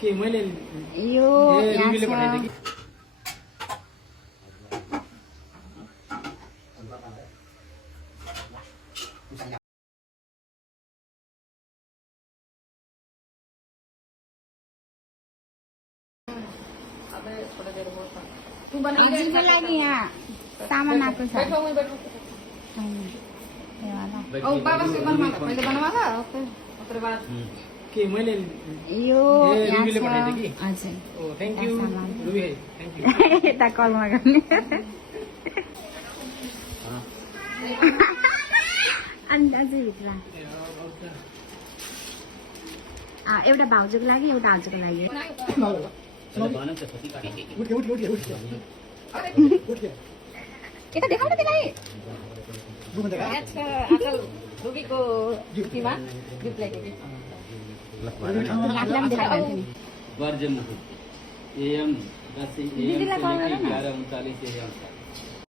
के मैले यो रिभ्यूले पठाइदिएँ कि आजीको लागि यहाँ सामान आएको छ के मैले यो रिभ्यूले पठाइदिएँ कि हजुर ओ thank you Ruby thank you यता कलमा गर्ने अनि दाजु भित्र एउटा भाउजूको लागि एउटा हजुरको लागि यता देखाउन त्यसलाई वर्जन AM 10 AM से लेकर 11:39 AM तक